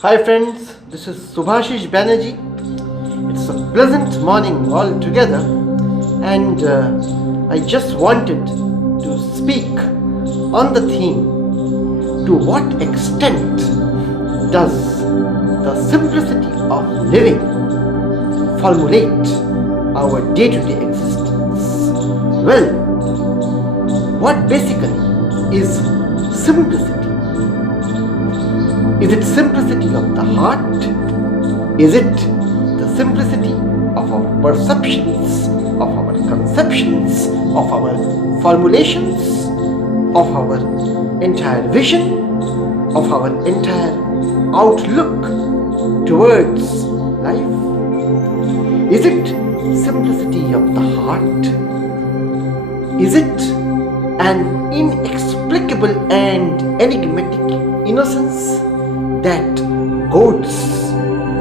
Hi friends, this is Shubhashish Banerjee. It's a pleasant morning altogether, and I just wanted to speak on the theme: to what extent does the simplicity of living formulate our day-to-day existence? Well, what basically is simplicity? Is it simplicity of the heart? Is it the simplicity of our perceptions, of our conceptions, of our formulations, of our entire vision, of our entire outlook towards life? Is it simplicity of the heart? Is it an inexplicable and enigmatic innocence that goads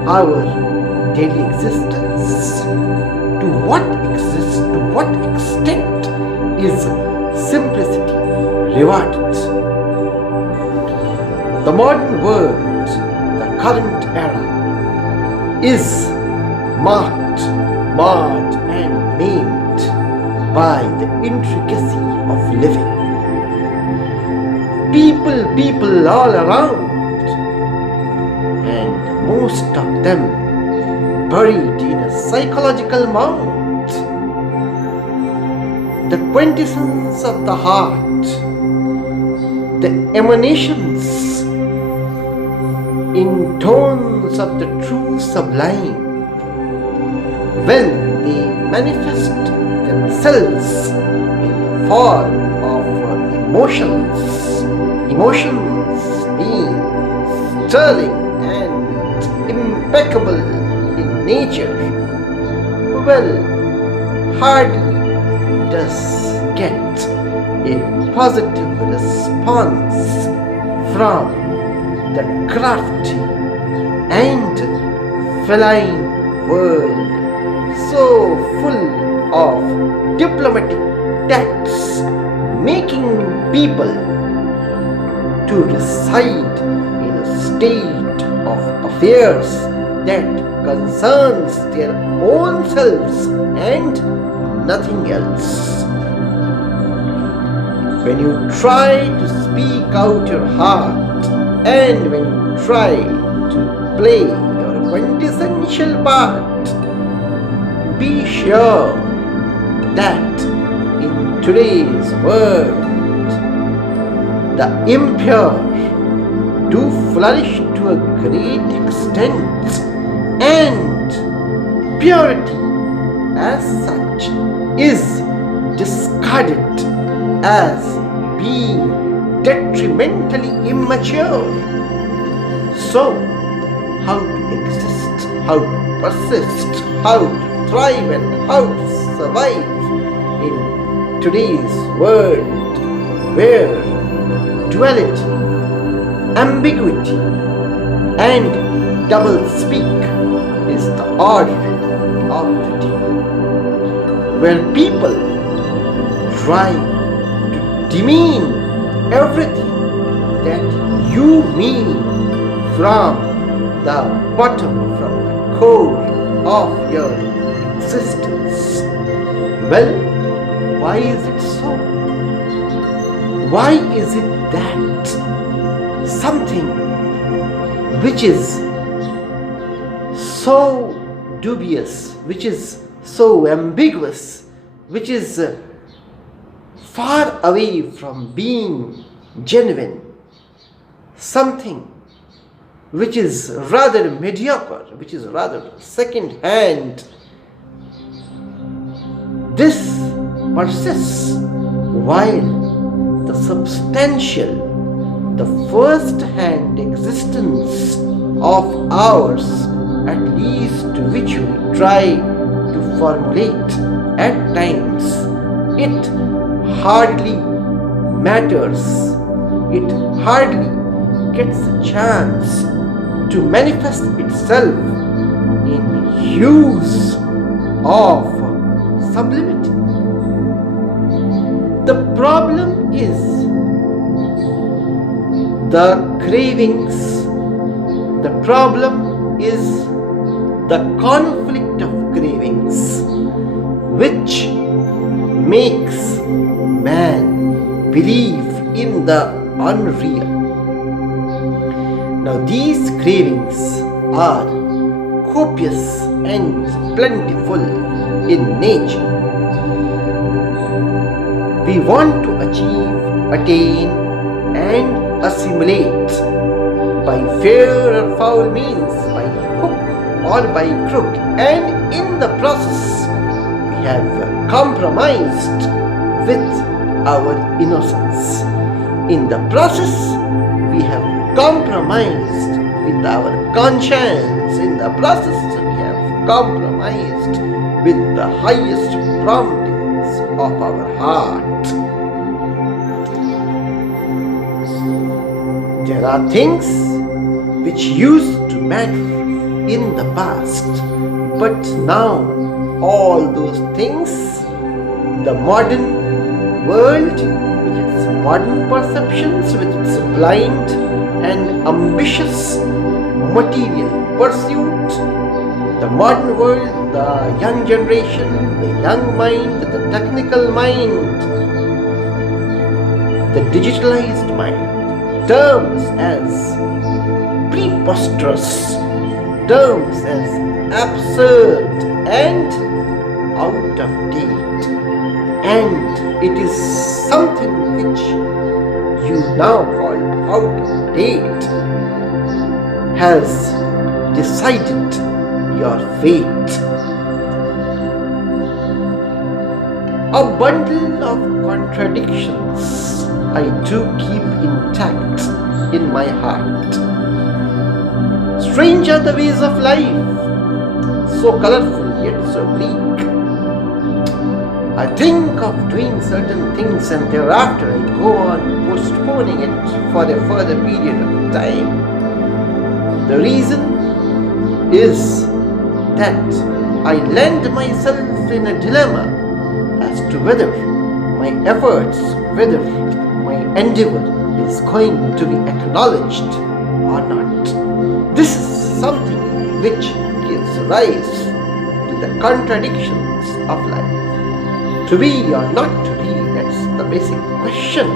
our daily existence? To what extent is simplicity rewarded? The modern world, the current era, is marked, marred, and maimed by the intricacy of living. People all around, and most of them buried in a psychological mound. The quintessence of the heart, the emanations in tones of the true sublime, when they manifest themselves in the form of emotions being sterling and impeccable in nature, well, hardly does get a positive response from the crafty and feline world, so full of diplomatic tacts, making people to reside in a state of affairs that concerns their own selves and nothing else. When you try to speak out your heart, and when you try to play your quintessential part, be sure that in today's world, the impure do flourish to a great extent, and purity as such is discarded as being detrimentally immature. So, how to exist, how to persist, how to thrive, and how to survive in today's world where duality, ambiguity, and double speak is the order of the day, where people try to demean everything that you mean from the bottom, from the core of your existence. Well, why is it so? Why is it that something which is so dubious, which is so ambiguous, which is far away from being genuine, something which is rather mediocre, which is rather second hand, this persists, while the substantial, the first-hand existence of ours, at least which we try to formulate at times, it hardly matters. It hardly gets a chance to manifest itself in hues of sublimity. The problem is the cravings, The problem is the conflict of cravings, which makes man believe in the unreal. Now, these cravings are copious and plentiful in nature. We want to achieve, attain, and assimilate by fair or foul means, by hook or by crook, and in the process we have compromised with our innocence. In the process we have compromised with our conscience. In the process we have compromised with the highest promptings of our heart. There are things which used to matter in the past, but now all those things, the modern world with its modern perceptions, with its blind and ambitious material pursuit, the modern world, the young generation, the young mind, the technical mind, the digitalized mind, terms as preposterous, terms as absurd and out of date, and it is something which you now call out of date has decided your fate. A bundle of contradictions I do keep intact in my heart. Strange are the ways of life, so colorful yet so bleak. I think of doing certain things and thereafter I go on postponing it for a further period of time. The reason is that I land myself in a dilemma as to whether my efforts, whether my endeavor is going to be acknowledged or not. This is something which gives rise to the contradictions of life. To be or not to be, that's the basic question.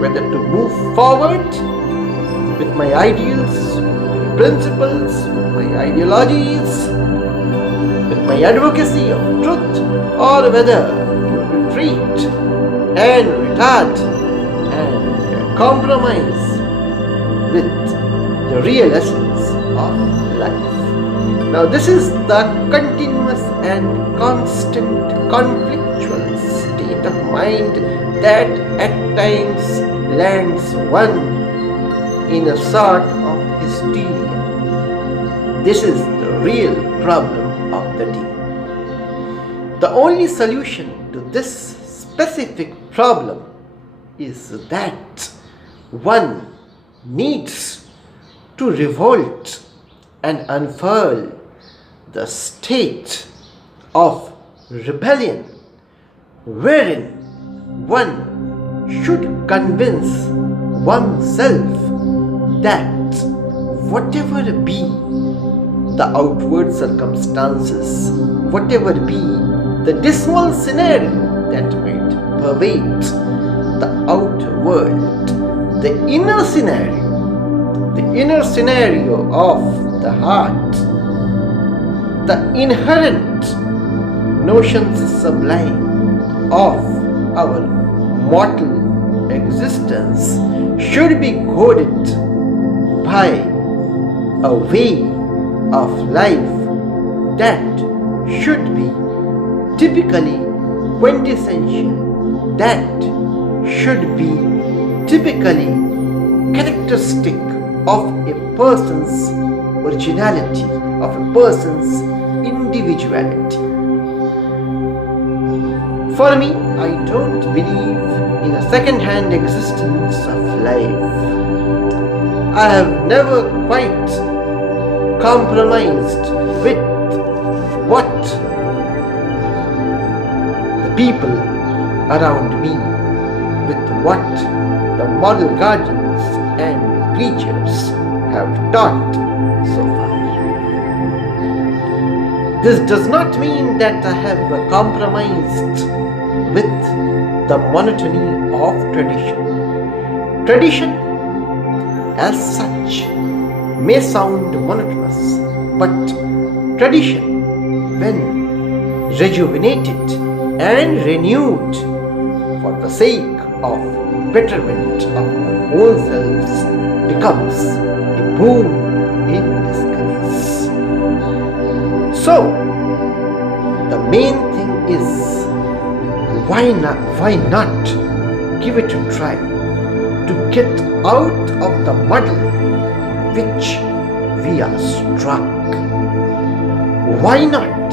Whether to move forward with my ideals, with my principles, with my ideologies, with my advocacy of truth, or whether to retreat and retard and compromise with the real essence of life. Now, this is the continuous and constant conflictual state of mind that at times lands one in a sort of hysteria. This is the real problem of the day. The only solution to this specific problem is that one needs to revolt and unfurl the state of rebellion, wherein one should convince oneself that whatever be the outward circumstances, whatever be the dismal scenario that might pervade the outer world, the inner scenario of the heart, the inherent notions sublime of our mortal existence should be coded by a way of life that should be typically quintessential, that should be typically characteristic of a person's originality, of a person's individuality. For me, I don't believe in a second-hand existence of life. I have never quite compromised with what the people around me, with what the moral guardians and preachers have taught so far. This does not mean that I have compromised with the monotony of tradition. Tradition, as such, may sound monotonous, but tradition, when rejuvenated and renewed for the sake of betterment of our own selves, becomes a boon in disguise. So, the main thing is, why not give it a try to get out of the muddle which we are struck? Why not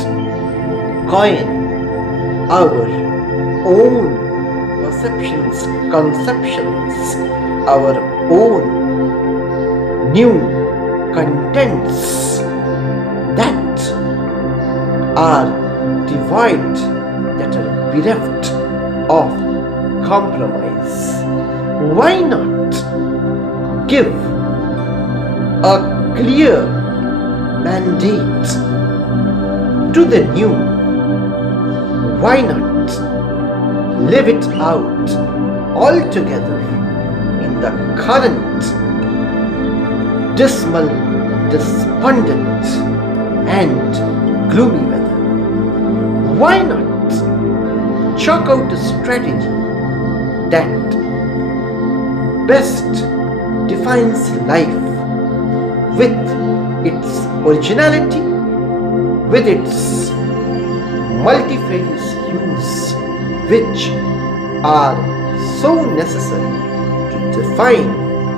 coin our own perceptions, conceptions, our own new contents that are devoid, that are bereft of compromise? Why not give a clear mandate to the new? Why not live it out altogether in the current dismal, despondent and gloomy weather? Why not chalk out a strategy that best defines life with its originality, with its multifarious hues, which are so necessary to define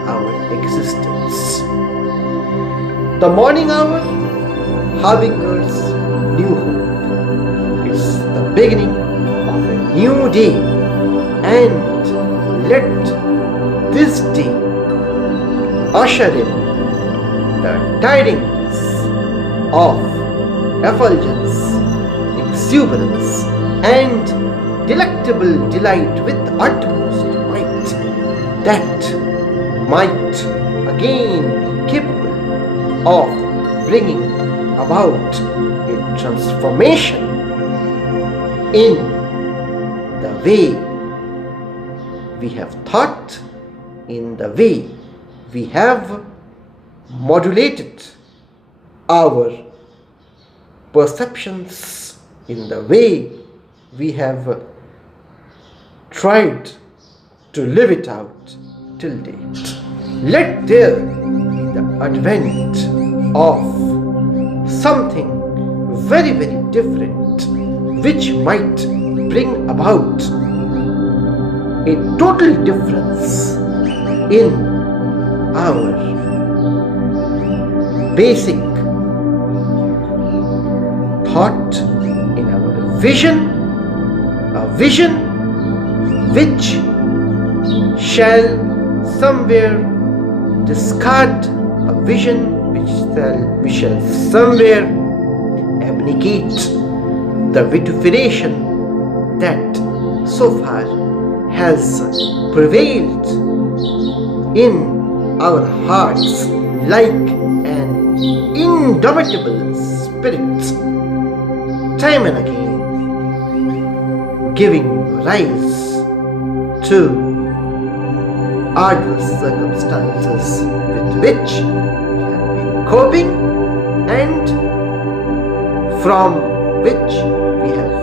our existence? The morning hour harbingers new hope. It's the beginning of a new day, and let this day usher in the tidings of effulgence, exuberance, and delectable delight with utmost might, that might again be capable of bringing about a transformation in the way we have thought, in the way we have modulated our perceptions, in the way we have tried to live it out till date. Let there be the advent of something very, very different, which might bring about a total difference in our basic thought, in our vision, a vision which shall somewhere discard, a vision which we shall somewhere abnegate the vituperation that so far has prevailed in our hearts like an indomitable spirit, time and again giving rise to arduous circumstances with which we have been coping, and from which we have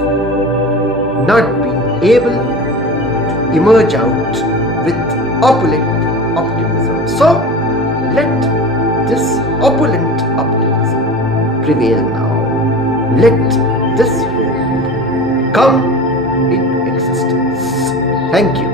not been able to emerge out with opulent optimism. So let this opulent optimism prevail now. Let this hope come into existence. Thank you.